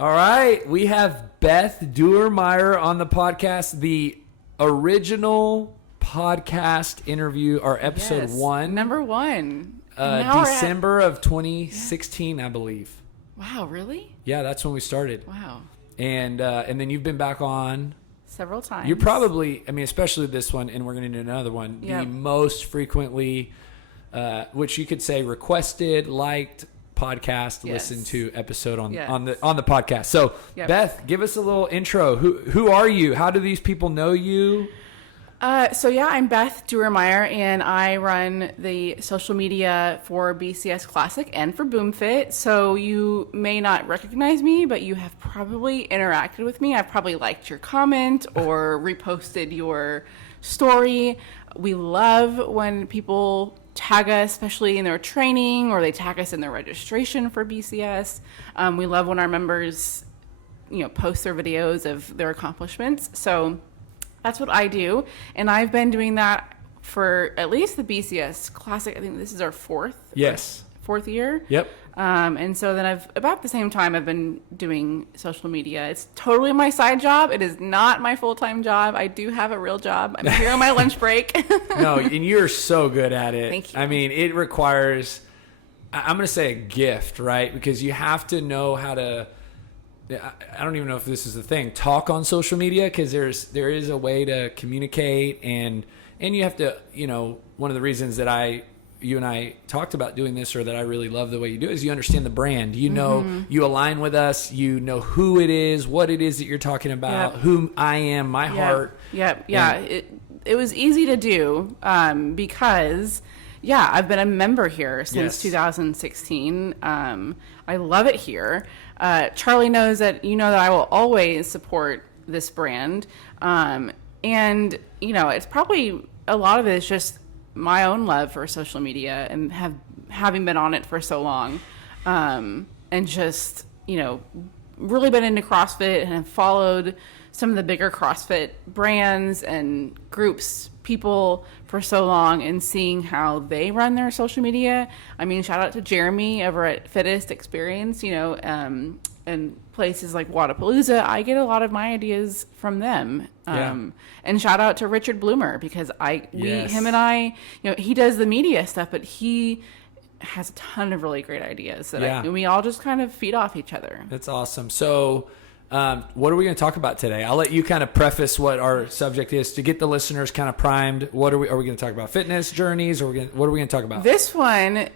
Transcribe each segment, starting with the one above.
All right, we have Beth Duermeyer on the podcast, the original podcast interview, our episode 1. Number 1. December of 2016, I believe. Wow, really? Yeah, that's when we started. Wow. And then you've been back on several times. You're probably, especially this one, and we're going to do another one, the most frequently, which you could say requested, liked, podcast listened to episode on the podcast. So Beth, give us a little intro. Who are you? How do these people know you? I'm Beth Duermeyer, and I run the social media for BCS Classic and for BoomFit. So you may not recognize me, but you have probably interacted with me. I've probably liked your comment or reposted your story. We love when people tag us, especially in their training, or they tag us in their registration for BCS. We love when our members, post their videos of their accomplishments. So that's what I do. And I've been doing that for at least the BCS Classic. I think this is our fourth year. Yep. And so then about the same time, I've been doing social media. It's totally my side job. It is not my full-time job. I do have a real job. I'm here on my lunch break. No, and you're so good at it. Thank you. I mean, it requires, I'm going to say a gift, right? Because you have to know how to, I don't even know if this is the thing, talk on social media, because there is a way to communicate, and you have to, one of the reasons that you and I talked about doing this, or that I really love the way you do it, is you understand the brand. You know, you align with us. You know who it is, what it is that you're talking about, who I am, my heart. Yeah. It was easy to do because, I've been a member here since 2016. I love it here. Charlie knows that I will always support this brand. And, it's probably a lot of it is just my own love for social media and having been on it for so long, and just really been into CrossFit and have followed some of the bigger CrossFit brands and groups, people for so long, and seeing how they run their social media. I mean, shout out to Jeremy over at Fittest Experience, and places like Wadapalooza. I get a lot of my ideas from them. And shout out to Richard Bloomer, because him and I, he does the media stuff, but he has a ton of really great ideas that we all just kind of feed off each other. That's awesome. So what are we going to talk about today? I'll let you kind of preface what our subject is to get the listeners kind of primed. What are we going to talk about? Fitness journeys, or what are we going to talk about? This one,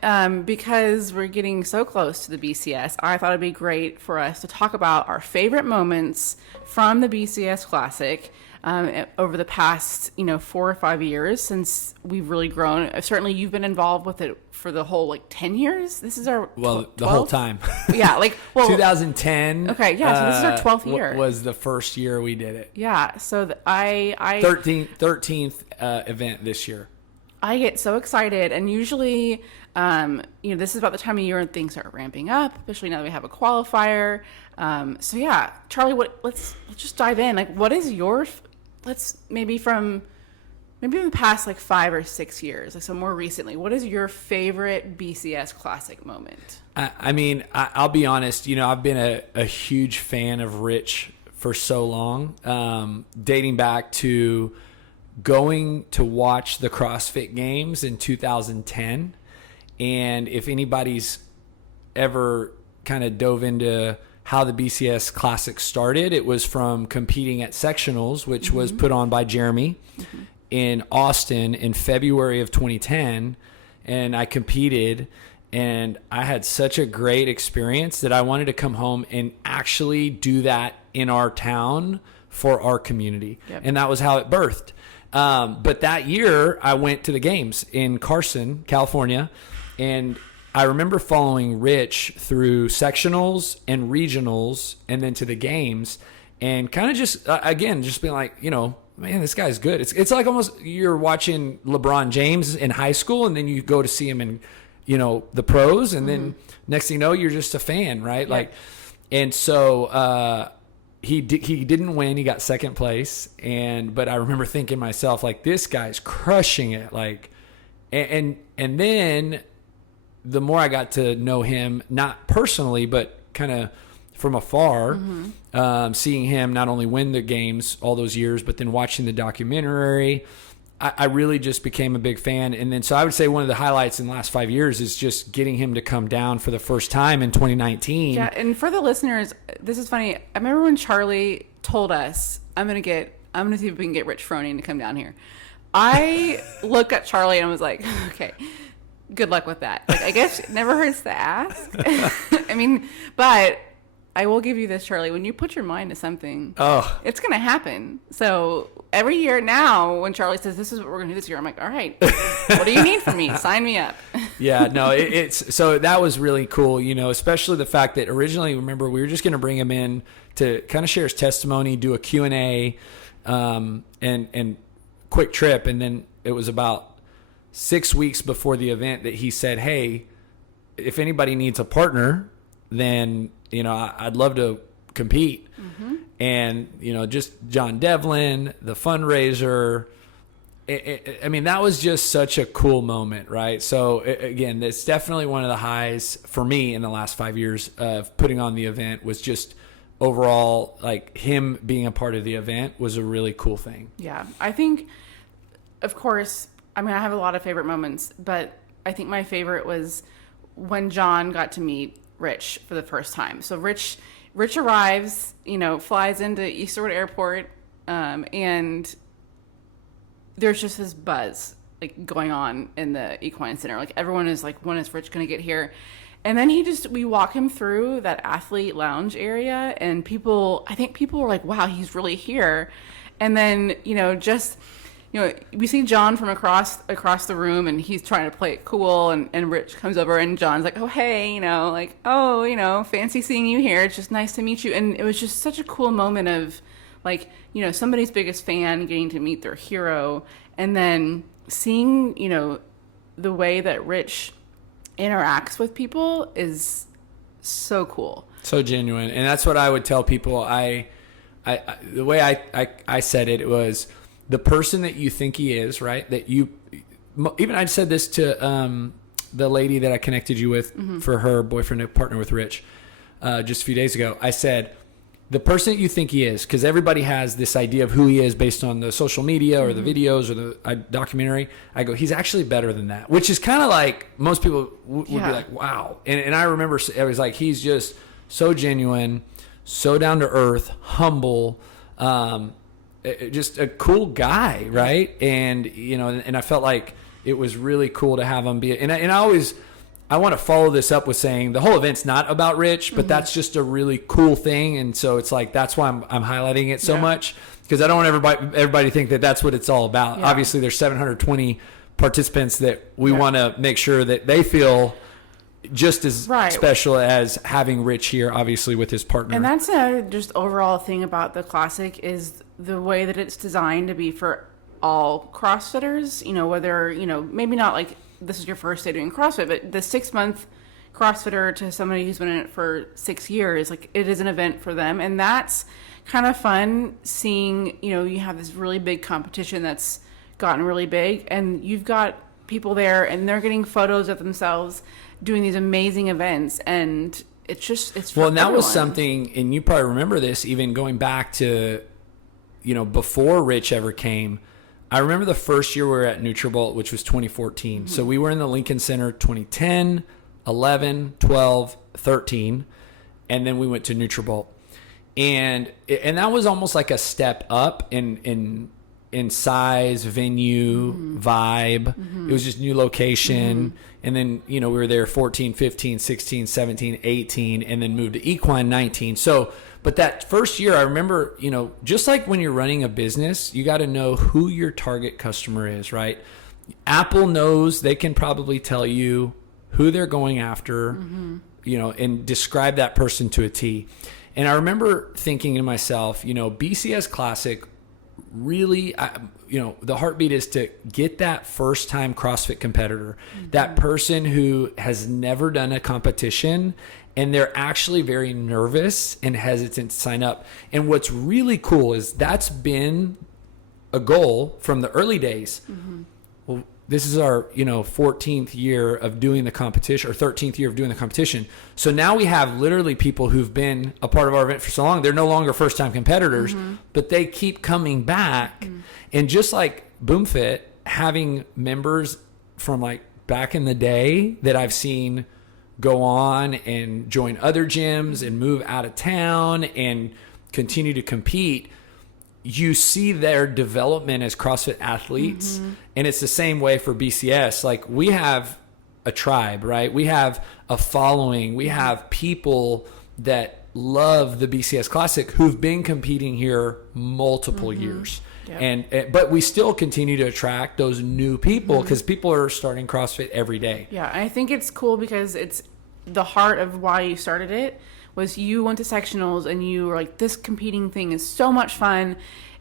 because we're getting so close to the BCS, I thought it'd be great for us to talk about our favorite moments from the BCS Classic over the past 4 or 5 years, since we've really grown. Certainly you've been involved with it for the whole 10 years. This is our the whole time. 2010. Okay, so this is our 12th year. Was the first year we did it. Yeah, so I 13th event this year. I get so excited, and usually this is about the time of year when things are ramping up, especially now that we have a qualifier. Charlie, let's just dive in. What is your, maybe from the past 5 or 6 years, so more recently, what is your favorite BCS Classic moment? I'll be honest, I've been a huge fan of Rich for so long, dating back to going to watch the CrossFit Games in 2010. And if anybody's ever kind of dove into how the BCS Classic started, it was from competing at sectionals, which was put on by Jeremy in Austin in February of 2010. And I competed, and I had such a great experience that I wanted to come home and actually do that in our town for our community. And that was how it birthed. But that year I went to the games in Carson, California, and I remember following Rich through sectionals and regionals and then to the games, and kind of just being like, man, this guy's good. It's like almost you're watching LeBron James in high school, and then you go to see him in, the pros, and then next thing you know, you're just a fan, right? Yeah. And so, he didn't win. He got second place. But I remember thinking to myself, this guy's crushing it. And then the more I got to know him, not personally, but kind of from afar, seeing him not only win the games all those years, but then watching the documentary. I really just became a big fan. And then, so I would say one of the highlights in the last 5 years is just getting him to come down for the first time in 2019. Yeah. And for the listeners, this is funny. I remember when Charlie told us, I'm going to see if we can get Rich Froning to come down here. I looked at Charlie and was like, okay, good luck with that. Like, I guess it never hurts to ask. I mean, but I will give you this, Charlie. When you put your mind to something, it's going to happen. So every year now, when Charlie says, this is what we're going to do this year, I'm like, all right, what do you need from me? Sign me up. Yeah, no, it's so that was really cool, you know, especially the fact that originally, remember, we were just going to bring him in to kind of share his testimony, do a Q&A, and quick trip. And then it was about 6 weeks before the event that he said, hey, if anybody needs a partner, then, you know, I'd love to compete. And, you know, just Jon Devlin, the fundraiser. I mean, that was just such a cool moment, right? So, again, it's definitely one of the highs for me in the last 5 years of putting on the event was just overall, like, him being a part of the event was a really cool thing. Yeah. I think, of course, I mean, I have a lot of favorite moments, but I think my favorite was when Jon got to meet Rich for the first time. So Rich arrives, you know, flies into Eastwood Airport, and there's just this buzz like going on in the Equine Center. Like everyone is like, when is Rich going to get here? And then we walk him through that athlete lounge area, and I think people were like, wow, he's really here. And then, you know, we see Jon from across the room, and he's trying to play it cool, and Rich comes over, and Jon's like, oh, hey, you know, like, oh, you know, fancy seeing you here. It's just nice to meet you. And it was just such a cool moment of, like, you know, somebody's biggest fan getting to meet their hero, and then seeing, you know, the way that Rich interacts with people is so cool. So genuine. And that's what I would tell people. The way I said it was, the person that you think he is, right? That you, even I said this to the lady that I connected you with for her boyfriend to partner with Rich just a few days ago. I said, the person that you think he is, because everybody has this idea of who he is based on the social media or the videos or the documentary. I go, he's actually better than that, which is kind of like most people would be like, wow. And I remember it was like, he's just so genuine, so down to earth, humble, just a cool guy, right? And, you know, and I felt like it was really cool to have him be, and I want to follow this up with saying the whole event's not about Rich, but that's just a really cool thing. And so it's like, that's why I'm highlighting it so much, because I don't want everybody to think that that's what it's all about. Yeah. Obviously there's 720 participants that we want to make sure that they feel just as special as having Rich here, obviously, with his partner. And that's a just overall thing about the Classic is the way that it's designed to be for all CrossFitters, you know, whether, you know, maybe not like this is your first day doing CrossFit, but the 6-month CrossFitter to somebody who's been in it for 6 years, like it is an event for them. And that's kind of fun seeing, you know, you have this really big competition that's gotten really big, and you've got people there and they're getting photos of themselves doing these amazing events, and it's for and that was something, and you probably remember this even going back to, you know, before Rich ever came. I remember the first year we were at Nutrabolt, which was 2014. So we were in the Lincoln Center 2010, 11, 12, 13, and then we went to Nutrabolt. And that was almost like a step up in size, venue, vibe. It was just new location. And then, you know, we were there 14, 15, 16, 17, 18, and then moved to Equine 19. So, but that first year, I remember, you know, just like when you're running a business, you got to know who your target customer is, right? Apple knows, they can probably tell you who they're going after, you know, and describe that person to a T. And I remember thinking to myself, you know, BCS Classic really, you know, the heartbeat is to get that first time CrossFit competitor, that person who has never done a competition and they're actually very nervous and hesitant to sign up. And what's really cool is that's been a goal from the early days. Well, this is our, 14th year of doing the competition, or 13th year of doing the competition. So now we have literally people who've been a part of our event for so long. They're no longer first-time competitors, but they keep coming back. And just like BoomFit, having members from like back in the day that I've seen go on and join other gyms and move out of town and continue to compete, you see their development as CrossFit athletes. And it's the same way for BCS. Like, we have a tribe, right? We have a following. We have people that love the BCS Classic who've been competing here multiple years. But we still continue to attract those new people because people are starting CrossFit every day. Yeah, I think it's cool because it's the heart of why you started it was you went to sectionals and you were like, this competing thing is so much fun.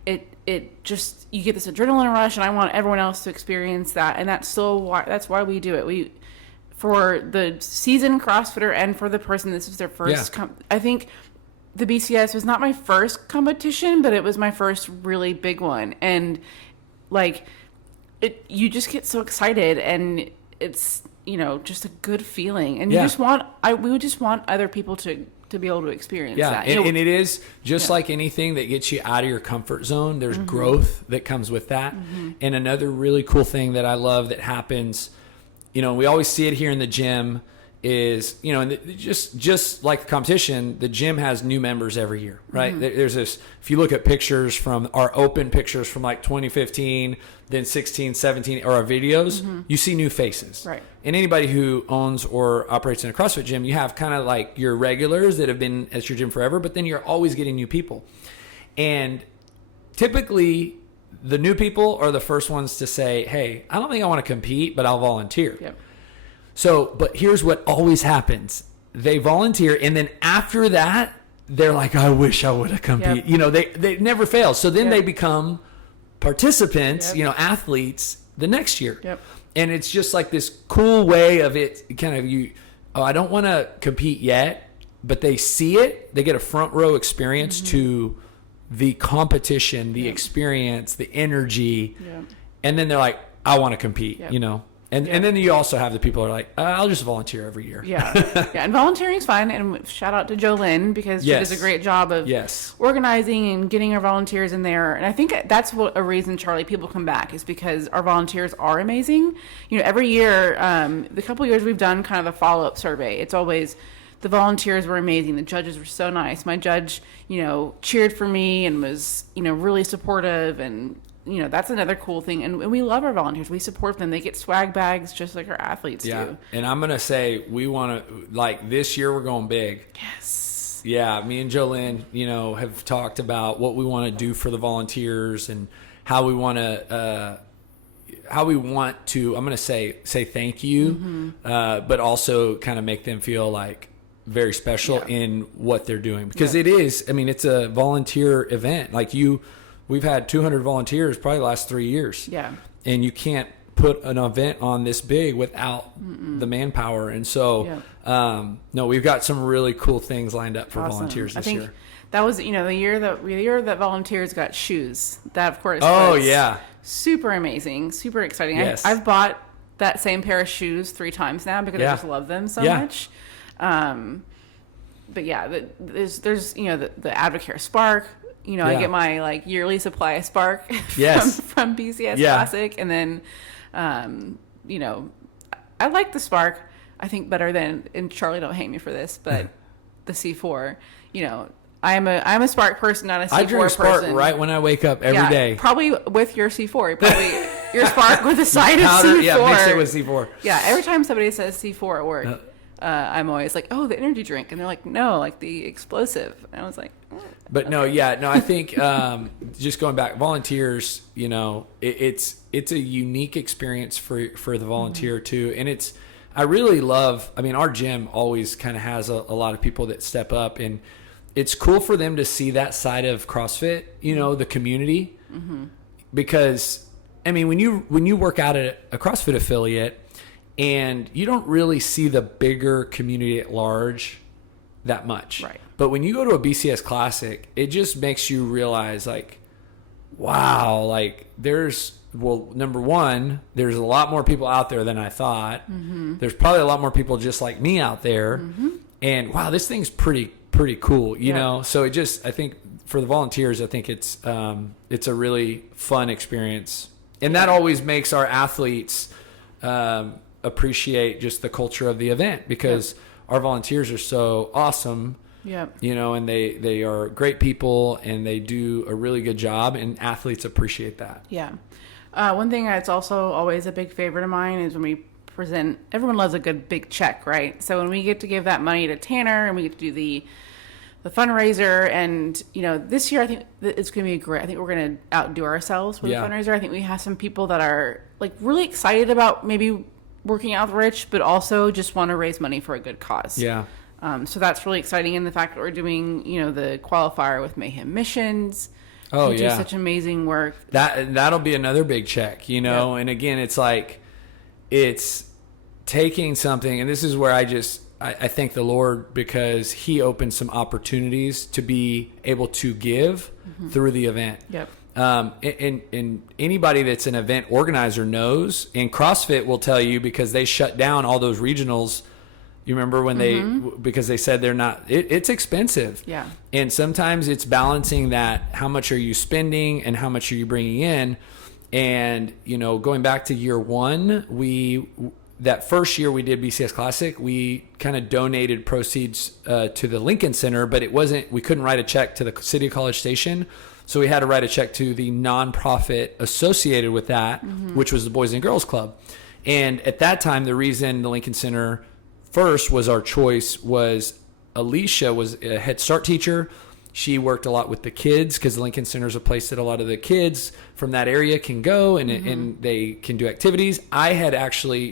It just, you get this adrenaline rush, and I want everyone else to experience that. And that's why we do it. For the seasoned CrossFitter and for the person, this was their first. I think the BCS was not my first competition, but it was my first really big one. And like, you just get so excited, and it's, just a good feeling. And we just want other people to be able to experience that. And it is just like anything that gets you out of your comfort zone. There's growth that comes with that. And another really cool thing that I love that happens, we always see it here in the gym is, and just like the competition, the gym has new members every year, right? There's this, if you look at pictures from our open pictures from like 2015, then 16, 17, or our videos, you see new faces. Right. And anybody who owns or operates in a CrossFit gym, you have kind of like your regulars that have been at your gym forever, but then you're always getting new people. And typically the new people are the first ones to say, hey, I don't think I want to compete, but I'll volunteer. Yep. So, but here's what always happens. They volunteer, and then after that, they're like, I wish I would have competed. They never fail. So then they become participants, athletes the next year. Yep. And it's just like this cool way of it kind of I don't want to compete yet, but they see it. They get a front row experience to the competition, the experience, the energy. Yep. And then they're like, I want to compete, And then you also have the people who are like, I'll just volunteer every year. And volunteering is fine. And shout out to Jolynn because she does a great job of organizing and getting our volunteers in there. And I think that's a reason, Charlie, people come back is because our volunteers are amazing. Every year, the couple years we've done kind of a follow-up survey, it's always the volunteers were amazing. The judges were so nice. My judge, cheered for me and was, really supportive, and that's another cool thing. And we love our volunteers. We support them. They get swag bags just like our athletes do. And I'm going to say we want to, like, this year we're going big. Yes. Yeah. Me and Jolynn, have talked about what we want to do for the volunteers and how we want to, I'm going to say thank you, but also kind of make them feel like very special in what they're doing. Because it is, it's a volunteer event. Like we've had 200 volunteers probably the last 3 years. Yeah. And you can't put an event on this big without the manpower. And so, no, we've got some really cool things lined up for volunteers this year. That was, the year that volunteers got shoes. That, of course, was super amazing, super exciting. Yes. I've bought that same pair of shoes 3 times now because I just love them so much. But there's the Advocare Spark. I get my yearly supply of Spark from BCS Classic. And then, I like the Spark, I think, better than, and Charlie, don't hate me for this, but the C4, I'm a Spark person, not a C4 person. I drink Spark right when I wake up every day. Probably with your C4. Probably your Spark with a side of C4. Yeah, mix it with C4. Yeah, every time somebody says C4 at work, I'm always like, oh, the energy drink. And they're like, no, like the explosive. And I was like, but okay. I think just going back, volunteers, it's a unique experience for the volunteer too. And I really love, our gym always kind of has a lot of people that step up, and it's cool for them to see that side of CrossFit, the community, because when you work out at a CrossFit affiliate, and you don't really see the bigger community at large that much. Right. But when you go to a BCS Classic, it just makes you realize, like, wow, like number one, there's a lot more people out there than I thought. There's probably a lot more people just like me out there. And wow, this thing's pretty cool, you know? So I think for the volunteers, I think it's a really fun experience. And that always makes our athletes appreciate just the culture of the event, because our volunteers are so awesome. You know, and they are great people, and they do a really good job, and athletes appreciate that. One thing that's also always a big favorite of mine is when we present, everyone loves a good big check, right? So when we get to give that money to Tanner and we get to do the fundraiser, and you know, this year I think it's going to be great. I think we're going to outdo ourselves with the fundraiser. I think we have some people that are like really excited about maybe working out with Rich, but also just want to raise money for a good cause. So that's really exciting. And the fact that we're doing, you know, the qualifier with Mayhem Missions. Do such amazing work. That'll be another big check, you know. And again, it's like, it's taking something, and this is where I thank the Lord, because he opened some opportunities to be able to give through the event. And anybody that's an event organizer knows, and CrossFit will tell you, because they shut down all those regionals. You remember when because they said they're not, it's expensive. And sometimes it's balancing that, how much are you spending and how much are you bringing in? And, you know, going back to year one, that first year we did BCS Classic, we kind of donated proceeds to the Lincoln Center, but we couldn't write a check to the City of College Station. So we had to write a check to the nonprofit associated with that, which was the Boys and Girls Club. And at that time, the reason the Lincoln Center first was our choice was Alicia was a Head Start teacher. She worked a lot with the kids, because the Lincoln Center is a place that a lot of the kids from that area can go and they can do activities.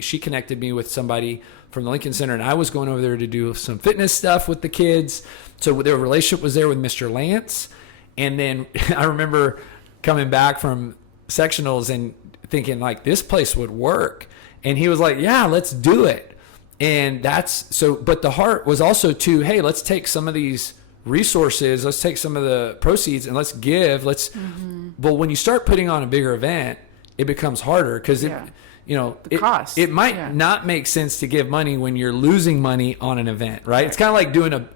She connected me with somebody from the Lincoln Center, and I was going over there to do some fitness stuff with the kids. So their relationship was there with Mr. Lance. And then I remember coming back from sectionals and thinking like, this place would work. And he was like, yeah, let's do it. And but the heart was also to, hey, let's take some of these resources, let's take some of the proceeds and let's give, but when you start putting on a bigger event, it becomes harder, because cost. It might not make sense to give money when you're losing money on an event, right? It's kind of like doing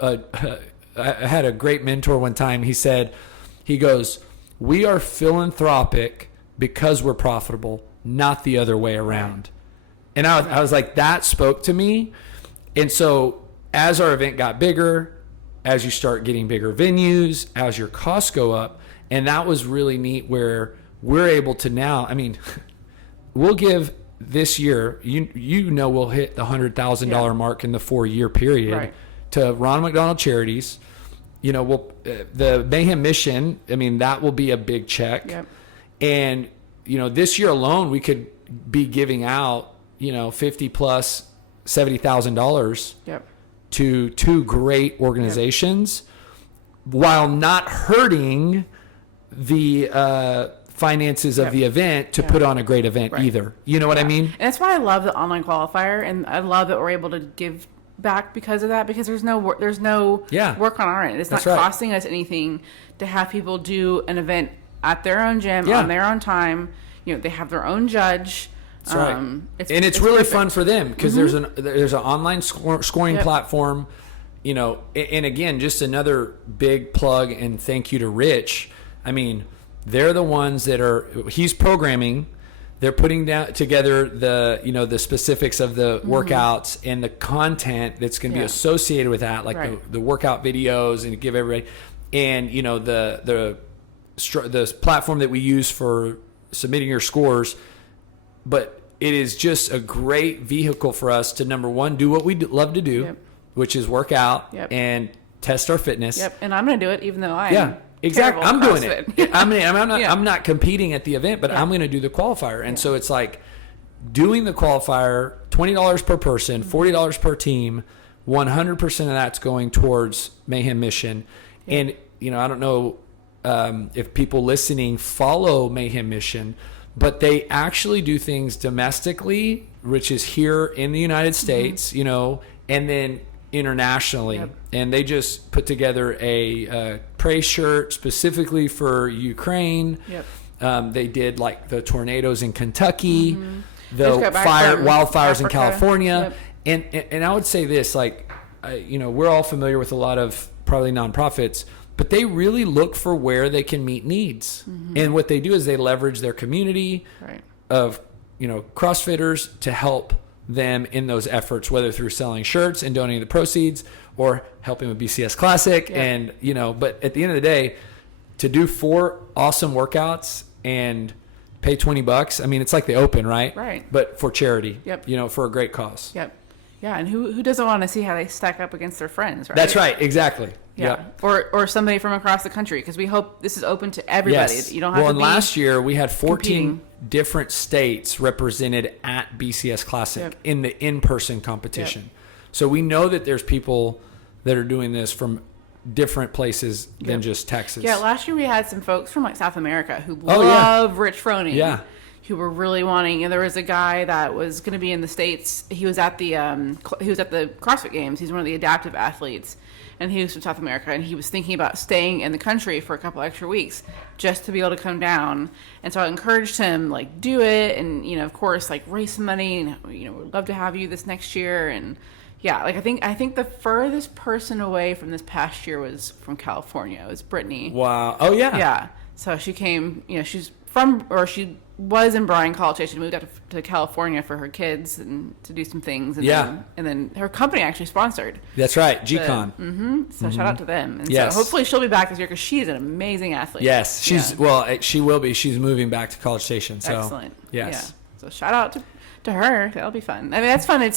I had a great mentor one time. He goes, we are philanthropic because we're profitable, not the other way around. And I was like, that spoke to me. And so as our event got bigger, as you start getting bigger venues, as your costs go up, and that was really neat, where we're able to now, I mean, we'll give this year, we'll hit the $100,000 mark in the 4-year period to Ronald McDonald Charities. You know, the Mayhem Mission, I mean, that will be a big check. And, you know, this year alone, we could be giving out, you know, $50,000 plus $70,000 to 2 great organizations, while not hurting the finances of the event to put on a great event either. You know what I mean? And that's why I love the online qualifier, and I love that we're able to give back because of that, because there's no work on our end. It's not costing us anything to have people do an event at their own gym on their own time. You know, they have their own judge. That's right. It's really perfect. Fun for them, because there's an online scoring platform, you know. And again, just another big plug and thank you to Rich. I mean, they're the ones that he's programming. They're putting together the specifics of the workouts and the content that's going to be associated with that, like the workout videos, and give everybody, and you know, the platform that we use for submitting your scores. But it is just a great vehicle for us to, number one, do what we love to do, which is work out and test our fitness. And I'm going to do it, even though I'm exactly. I'm doing it. I'm not competing at the event, but I'm going to do the qualifier. And so it's like doing the qualifier, $20 per person, $40 per team, 100% of that's going towards Mayhem Mission. And, you know, I don't know if people listening follow Mayhem Mission, but they actually do things domestically, which is here in the United States, you know, and then internationally. And they just put together a Pray shirt specifically for Ukraine. Yep. They did like the tornadoes in Kentucky, the wildfires in California. Yep. And I would say this, like, we're all familiar with a lot of probably nonprofits, but they really look for where they can meet needs. And what they do is they leverage their community of, CrossFitters to help them in those efforts, whether through selling shirts and donating the proceeds or helping with BCS Classic. And, but at the end of the day, to do 4 awesome workouts and pay $20, I mean, it's like the Open, right? Right. But for charity, Yep. For a great cause. Yep. Yeah, and who doesn't want to see how they stack up against their friends, right? That's right, exactly. Yeah. Or somebody from across the country, because we hope this is open to everybody. Yes. You don't have to and last year we had 14 competing. different states represented at BCS Classic in the in-person competition. So we know that there's people that are doing this from different places than just Texas. Yeah, last year we had some folks from like South America who love Rich Froning. Yeah. Who were really wanting, and there was a guy that was going to be in the States. He was at the CrossFit Games. He's one of the adaptive athletes, and he was from South America, and he was thinking about staying in the country for a couple extra weeks just to be able to come down. And so I encouraged him, like, do it, and of course, like, raise some money, and we'd love to have you this next year. And yeah, like I think the furthest person away from this past year was from California. It was Brittany. Wow. Oh yeah. Yeah. So she came. She's from, or she was in Bryan College. She moved out to California for her kids and to do some things. And then her company actually sponsored. That's right, G-Con. So shout out to them. And yes. So hopefully she'll be back this year because she's an amazing athlete. Yes, she will be. She's moving back to College Station. So excellent. Yes. Yeah. So shout out to her. That'll be fun. I mean, that's fun.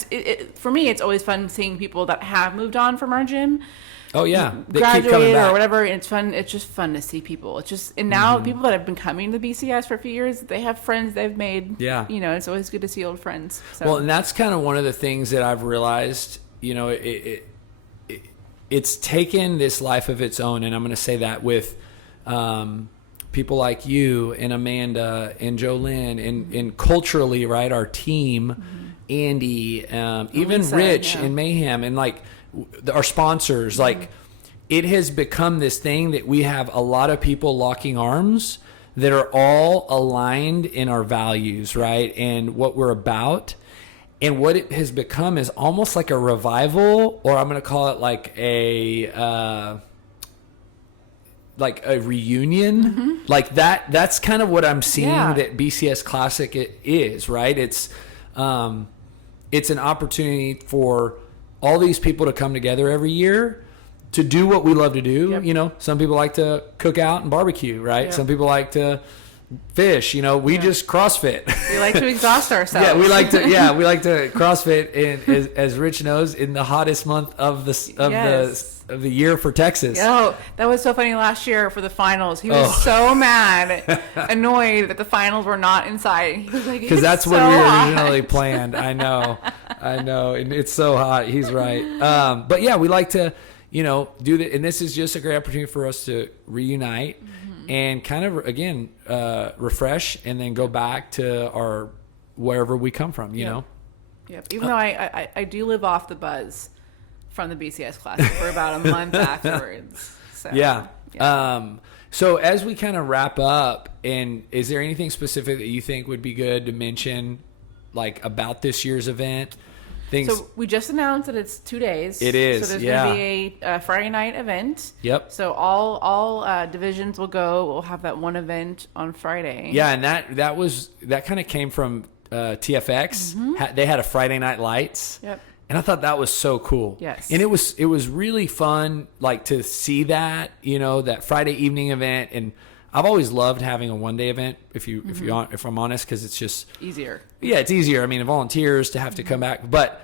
For me, it's always fun seeing people that have moved on from our gym. Oh yeah, they graduated or whatever. It's fun. It's just fun to see people. It's just, and now people that have been coming to BCS for a few years, they have friends they've made. Yeah, it's always good to see old friends. So. Well, and that's kind of one of the things that I've realized. It's taken this life of its own, and I'm going to say that with people like you and Amanda and Jolynn and culturally, right? Our team, Andy, even Lisa, Rich and Mayhem, and like. Our sponsors, like it has become this thing that we have a lot of people locking arms that are all aligned in our values, right? And what we're about. And what it has become is almost like a revival, or I'm going to call it like a reunion. Like that's kind of what I'm seeing that BCS Classic is, right? It's an opportunity for all these people to come together every year to do what we love to do. Yep. Some people like to cook out and barbecue, right? Yep. Some people like to fish. We just CrossFit. We like to exhaust ourselves. We like to CrossFit, and as Rich knows, in the hottest month of the year for Texas. Oh, that was so funny last year for the finals. He was so mad, annoyed that the finals were not inside. He was like, because that's what we originally planned. I know, and it's so hot. He's right. But yeah, we like to, do that, and this is just a great opportunity for us to reunite and kind of again refresh, and then go back to our wherever we come from. You know. Yep. Even though I do live off the buzz from the BCS Classic for about a month afterwards. So, yeah. So as we kind of wrap up, and is there anything specific that you think would be good to mention, like about this year's event? So we just announced that it's 2 days. It is. So there's going to be a Friday night event. Yep. So all divisions will go. We'll have that one event on Friday. Yeah, and that kind of came from TFX. They had a Friday Night Lights. Yep. And I thought that was so cool. Yes. And it was really fun, like, to see that, that Friday evening event. And I've always loved having a one-day event, if I'm honest, because it's just easier. Yeah, it's easier. I mean, volunteers to have to come back, but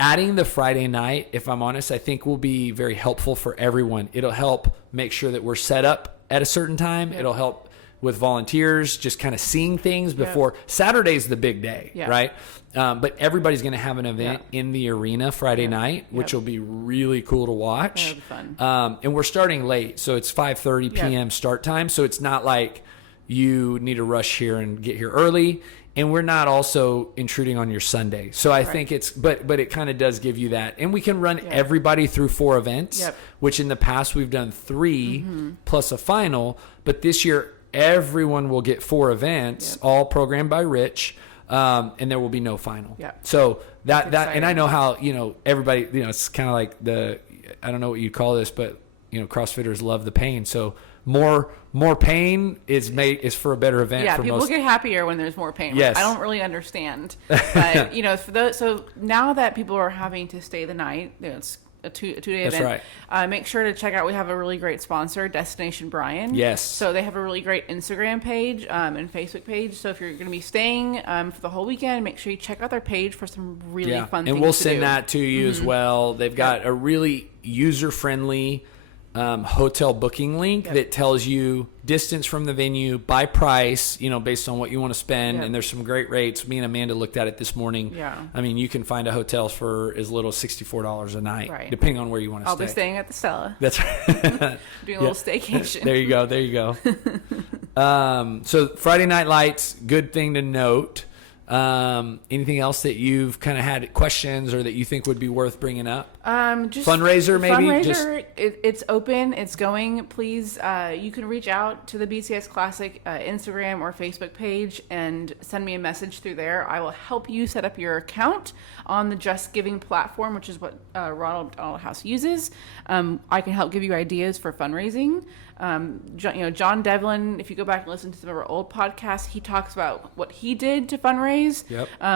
adding the Friday night, if I'm honest, I think will be very helpful for everyone. It'll help make sure that we're set up at a certain time. Yep. It'll help with volunteers just kind of seeing things before. Saturday's the big day, right? But everybody's going to have an event in the arena Friday night, which will be really cool to watch. That'll be fun. And we're starting late, so it's 5:30 p.m. start time. So it's not like you need to rush here and get here early. and we're not also intruding on your Sunday. So I think it's, but it kind of does give you that. And we can run everybody through 4 events, which in the past we've done 3 plus a final. But this year, everyone will get 4 events, all programmed by Rich, and there will be no final. So that, and I know how, everybody, it's kind of like I don't know what you call this, but, CrossFitters love the pain. So more pain is for a better event. Yeah, for people most. get happier when there's more pain. Yes. I don't really understand, but for those, so now that people are having to stay the night, it's a two-day That's event. right. Make sure to check out. We have a really great sponsor, Destination Brian. Yes. So they have a really great Instagram page and Facebook page. So if you're going to be staying for the whole weekend, make sure you check out their page for some really fun things. And we'll send that to you as well. They've got a really user-friendly hotel booking link that tells you distance from the venue by price, based on what you want to spend. And there's some great rates. Me and Amanda looked at it this morning. I mean, you can find a hotel for as little as $64 a night, depending on where you want to stay. I'll be staying at the Stella. That's right. Doing a little staycation. There you go. So Friday Night Lights, good thing to note. Anything else that you've kind of had questions or that you think would be worth bringing up? Just fundraiser, maybe. Fundraiser. It's open. It's going. Please, you can reach out to the BCS Classic Instagram or Facebook page and send me a message through there. I will help you set up your account on the Just Giving platform, which is what Ronald House uses. I can help give you ideas for fundraising. Jon Devlin, if you go back and listen to some of our old podcasts, he talks about what he did to fundraise.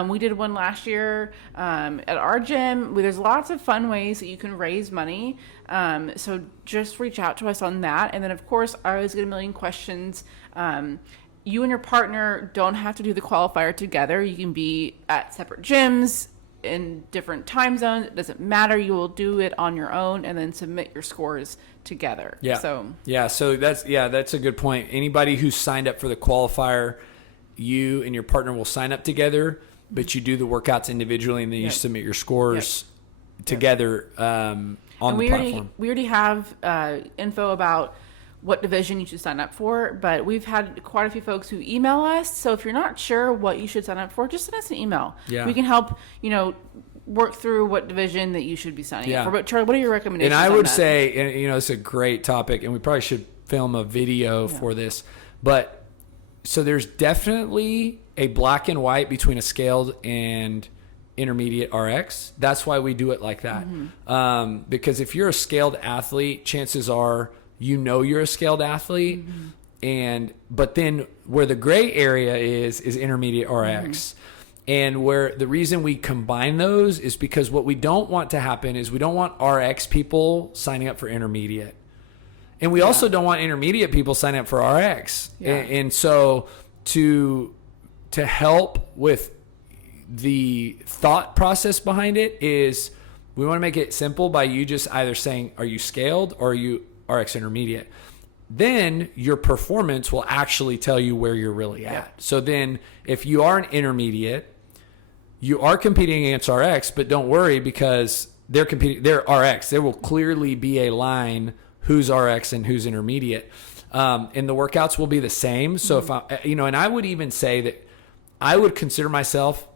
We did one last year at our gym. There's lots of fun ways that you can raise money. So just reach out to us on that. And then, of course, I always get a million questions. You and your partner don't have to do the qualifier together. You can be at separate gyms in different time zones. It doesn't matter. You will do it on your own and then submit your scores together. So that's a good point. Anybody who's signed up for the qualifier, you and your partner will sign up together, but you do the workouts individually and then you submit your scores together on the platform. We already have info about what division you should sign up for, but we've had quite a few folks who email us. So if you're not sure what you should sign up for, just send us an email. We can help, work through what division that you should be signing up for. But Charlie, what are your recommendations? And I would say, it's a great topic, and we probably should film a video for this. But so there's definitely a black and white between a scaled and intermediate RX. That's why we do it like that. Because if you're a scaled athlete, chances are you're a scaled athlete, but then where the gray area is intermediate RX. And where the reason we combine those is because what we don't want to happen is we don't want RX people signing up for intermediate. And we also don't want intermediate people signing up for RX. And so to help with the thought process behind it is we want to make it simple by you just either saying, are you scaled or are you RX intermediate? Then your performance will actually tell you where you're really at. So then if you are an intermediate, you are competing against RX, but don't worry because they're RX. There will clearly be a line who's RX and who's intermediate. And the workouts will be the same. So if and I would even say that I would consider myself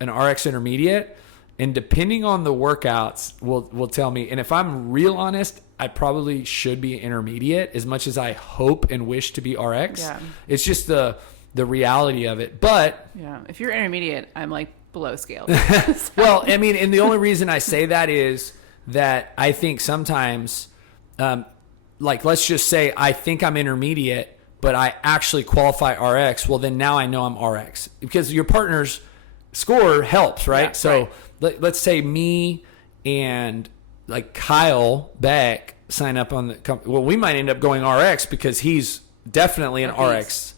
an RX intermediate, and depending on the workouts will tell me. And if I'm real honest, I probably should be intermediate as much as I hope and wish to be RX. It's just the reality of it. But if you're intermediate, I'm like below scale. Well, I mean, and the only reason I say that is that I think sometimes, let's just say I think I'm intermediate, but I actually qualify RX. Well, then now I know I'm RX because your partner's score helps, right? Let's say me and Kyle Beck sign up on we might end up going RX because he's definitely an RX.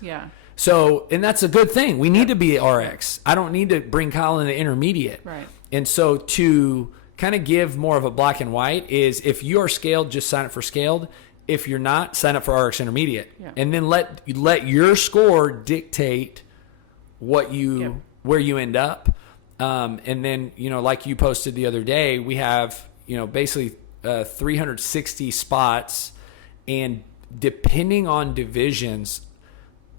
So, and that's a good thing. We need to be RX. I don't need to bring Kyle into intermediate. And so to kind of give more of a black and white is if you are scaled, just sign up for scaled. If you're not, sign up for RX intermediate. And then let your score dictate what where you end up. And then, like you posted the other day, we have, basically 360 spots, and depending on divisions,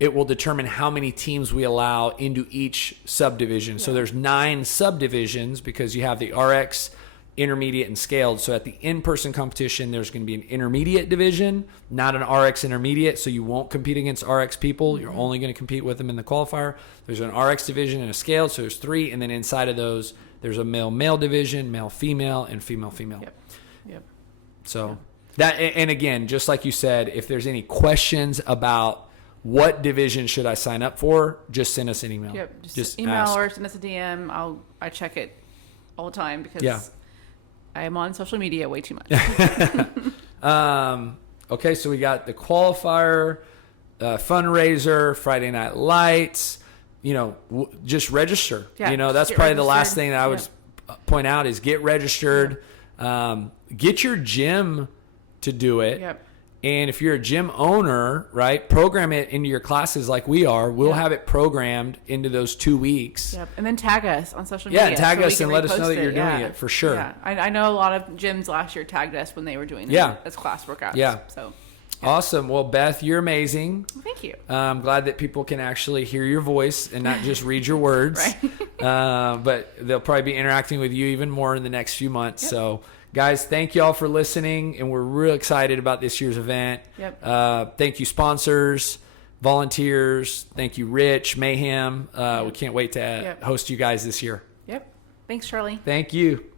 it will determine how many teams we allow into each subdivision. So there's 9 subdivisions because you have the RX, intermediate, and scaled. So at the in-person competition, there's going to be an intermediate division, not an RX intermediate. So you won't compete against RX people. You're only going to compete with them in the qualifier. There's an RX division and a scaled. So there's 3. And then inside of those, there's a male-male division, male-female, and female-female. Yep. So that, and again, just like you said, if there's any questions about what division should I sign up for, just send us an email. Yep. Just email ask. or send us a DM. I check it all the time because I am on social media way too much. Okay, so we got the qualifier, fundraiser, Friday Night Lights. Just register. Yeah, That's probably the last thing that I would point out is get registered. Get your gym to do it. Yep. And if you're a gym owner, right, program it into your classes like we are. We'll have it programmed into those 2 weeks. Yep. And then tag us on social media. Yeah, tag us and let us know that you're doing it for sure. Yeah. I know a lot of gyms last year tagged us when they were doing it as class workouts. Yeah. So awesome. Well, Beth, you're amazing. Thank you. I'm glad that people can actually hear your voice and not just read your words. Right. But they'll probably be interacting with you even more in the next few months. So, guys, thank you all for listening, and we're real excited about this year's event. Yep. Thank you, sponsors, volunteers. Thank you, Rich, Mayhem. We can't wait to host you guys this year. Yep. Thanks, Charlie. Thank you.